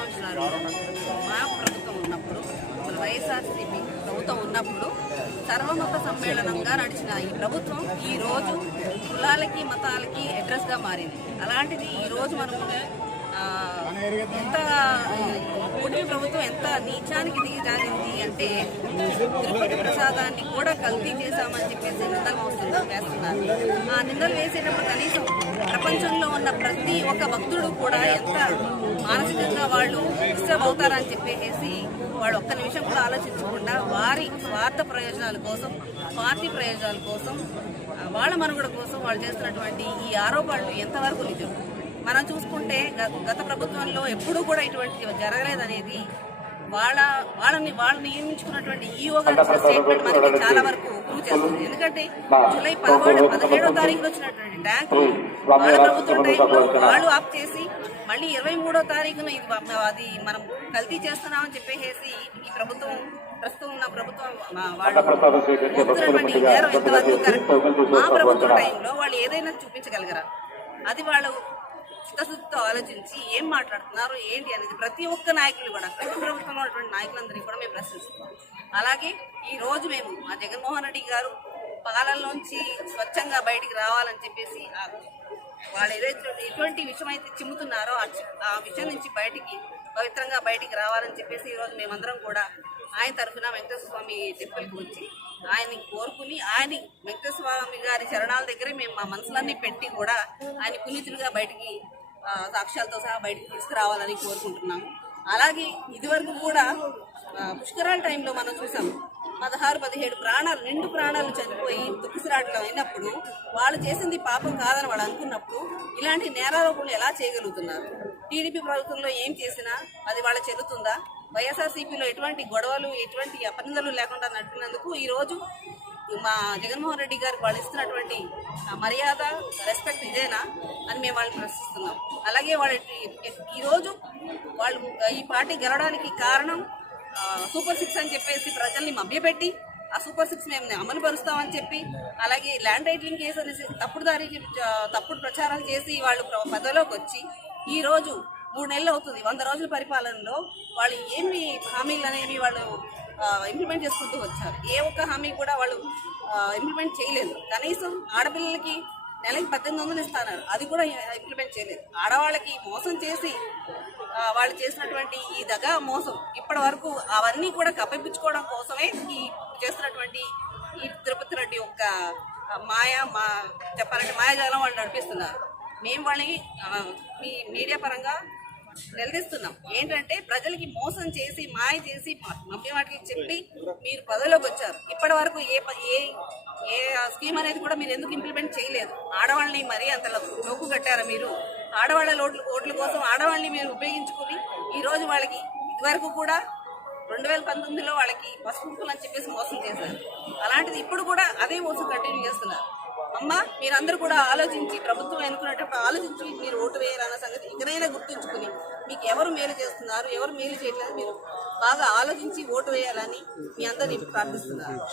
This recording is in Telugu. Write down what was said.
సంవత్సరాలు మా ప్రభుత్వం ఉన్నప్పుడు మన వైఎస్ఆర్సీపీ ప్రభుత్వం ఉన్నప్పుడు సర్వమత సమ్మేళనంగా నడిచిన ఈ ప్రభుత్వం ఈ రోజు కులాలకి మతాలకి అడ్రస్గా మారింది. అలాంటిది ఈ రోజు మనము ఎంత కూటమి ప్రభుత్వం ఎంత నీచానికి దిగజారింది అంటే తిరుపతి ప్రసాదాన్ని కూడా కల్తీ చేశామని చెప్పేసి నిందలు వస్తుంది వేస్తున్నారు ఆ నిందలు వేసేటప్పుడు కనీసం ప్రపంచంలో ఉన్న ప్రతి ఒక్క భక్తుడు కూడా ఎంత మానసికంగా వాళ్ళు డిస్టర్బ్ అవుతారని చెప్పేసి వాళ్ళు ఒక్క నిమిషం కూడా ఆలోచించకుండా వారి స్వార్థ ప్రయోజనాల కోసం పార్టీ ప్రయోజనాల కోసం వాళ్ళ మనుగడ కోసం వాళ్ళు చేస్తున్నటువంటి ఈ ఆరోపణలు ఎంతవరకు నిజం? మనం చూసుకుంటే గత ప్రభుత్వంలో ఎప్పుడూ కూడా ఇటువంటి జరగలేదనేది వాళ్ళ వాళ్ళని వాళ్ళు నియమించుకున్నటువంటి ఈఓ గారు స్టేట్మెంట్ మనకి చాలా వరకు ప్రూవ్ చేస్తుంది. ఎందుకంటే జూలై పదమూడు పదిహేడో తారీఖున వచ్చినటువంటి ట్యాంక్ వాళ్ళ ప్రభుత్వం టైంలో వాళ్ళు ఆఫ్ చేసి మళ్ళీ ఇరవై మూడో తారీఖున ఇది అది మనం కల్తీ చేస్తున్నామని చెప్పేసి ఈ ప్రభుత్వం ప్రస్తుతం ఉన్న ప్రభుత్వం వాళ్ళు మోపుతున్నటువంటి నేరం ఎంతవరకు కరెక్ట్ మా ప్రభుత్వం టైంలో వాళ్ళు ఏదైనా చూపించగలిగారా? అది వాళ్ళు చిత్తశుద్ధితో ఆలోచించి ఏం మాట్లాడుతున్నారు ఏంటి అనేది ప్రతి ఒక్క నాయకులు కూడా ప్రభుత్వ ప్రభుత్వంలో ఉన్నటువంటి నాయకులందరినీ కూడా మేము ప్రశ్నిస్తున్నాం. అలాగే ఈ రోజు మేము మా జగన్మోహన్ రెడ్డి గారు పాలనలోంచి స్వచ్ఛంగా బయటికి రావాలని చెప్పేసి వాళ్ళు ఏదైతే ఎటువంటి విషయం అయితే చిమ్ముతున్నారో ఆ విషయం నుంచి బయటికి పవిత్రంగా బయటికి రావాలని చెప్పేసి ఈరోజు మేమందరం కూడా ఆయన తరఫున వెంకటేశ్వర స్వామి టెంపుల్కి వచ్చి ఆయన్ని కోరుకుని ఆయన వెంకటేశ్వర స్వామి గారి చరణాల దగ్గరే మేము మా మనసులన్నీ పెట్టి కూడా ఆయన పునీతులుగా బయటికి సాక్ష్యాలతో సహా బయటకు తీసుకురావాలని కోరుకుంటున్నాము. అలాగే ఇదివరకు కూడా పుష్కరాల టైంలో మనం చూసాం పదహారు పదిహేడు ప్రాణాలు రెండు ప్రాణాలు చనిపోయి దుఃఖిసరాటం అయినప్పుడు వాళ్ళు చేసింది పాపం కాదని వాళ్ళు అనుకున్నప్పుడు ఇలాంటి నేరారోపణలు ఎలా చేయగలుగుతున్నారు? టీడీపీ ప్రభుత్వంలో ఏం చేసినా అది వాళ్ళ చెల్లుతుందా వైఎస్ఆర్సీపీలో ఎటువంటి గొడవలు ఎటువంటి అపనిందలు లేకుండా నడిపినందుకు ఈరోజు మా జగన్మోహన్ రెడ్డి గారు వాళ్ళు ఇస్తున్నటువంటి మర్యాద రెస్పెక్ట్ ఇదేనా అని మేము వాళ్ళని ప్రశ్నిస్తున్నాం. అలాగే వాళ్ళ ఈరోజు వాళ్ళు ఈ పార్టీ గెలవడానికి కారణం సూపర్ సిక్స్ అని చెప్పేసి ప్రజల్ని మభ్యపెట్టి ఆ సూపర్ సిక్స్ మేము అమలు పరుస్తామని చెప్పి అలాగే ల్యాండ్ రైట్లింగ్ కేసు అనేసి తప్పుడు దారి తప్పుడు ప్రచారాలు చేసి వాళ్ళు పదవిలోకి వచ్చి ఈ రోజు మూడు నెలలు అవుతుంది వంద రోజుల పరిపాలనలో వాళ్ళు ఏమి హామీలు అనేవి వాళ్ళు ఇంప్లిమెంట్ చేసుకుంటూ వచ్చారు. ఏ ఒక్క హామీ కూడా వాళ్ళు ఇంప్లిమెంట్ చేయలేదు. కనీసం ఆడపిల్లలకి నెలకి పద్దెనిమిది వందలు ఇస్తున్నారు. అది కూడా ఇంప్లిమెంట్ చేయలేదు. ఆడవాళ్ళకి మోసం చేసి వాళ్ళు చేసినటువంటి ఈ దగా మోసం ఇప్పటి వరకు అవన్నీ కూడా కప్పిపుచ్చుకోవడం కోసమే ఈ చేస్తున్నటువంటి ఈ తిరుపతి రెడ్డి యొక్క మాయ మా చెప్పాలంటే మాయాజాలం వాళ్ళు నడిపిస్తున్నారు. మేము వాళ్ళని మీ మీడియా పరంగా నిలదీస్తున్నాం. ఏంటంటే ప్రజలకి మోసం చేసి మాయ చేసి మభ్య వాటికి చెప్పి మీరు పదవిలోకి వచ్చారు. ఇప్పటి వరకు ఏ ఏ ఏ స్కీమ్ అనేది కూడా మీరు ఎందుకు ఇంప్లిమెంట్ చేయలేదు? ఆడవాళ్ళని మరీ అంత లోకు కట్టారా మీరు? ఆడవాళ్ళ ఓట్లు ఓట్ల కోసం ఆడవాళ్ళని మీరు ఉపయోగించుకుని ఈ రోజు వాళ్ళకి ఇదివరకు కూడా రెండు వేల పంతొమ్మిదిలో వాళ్ళకి పసుపులు అని చెప్పేసి మోసం చేశారు. అలాంటిది ఇప్పుడు కూడా అదే మోసం కంటిన్యూ చేస్తున్నారు. అమ్మ మీరందరూ కూడా ఆలోచించి ప్రభుత్వం ఎన్నుకునేటప్పుడు ఆలోచించి మీరు ఓటు వేయాలన్న సంగతి ఇకనైనా గుర్తుంచుకుని మీకు ఎవరు మేలు చేస్తున్నారు ఎవరు మేలు చేయట్లేదు మీరు బాగా ఆలోచించి ఓటు వేయాలని మీ అందరినీ ప్రార్థిస్తున్నారు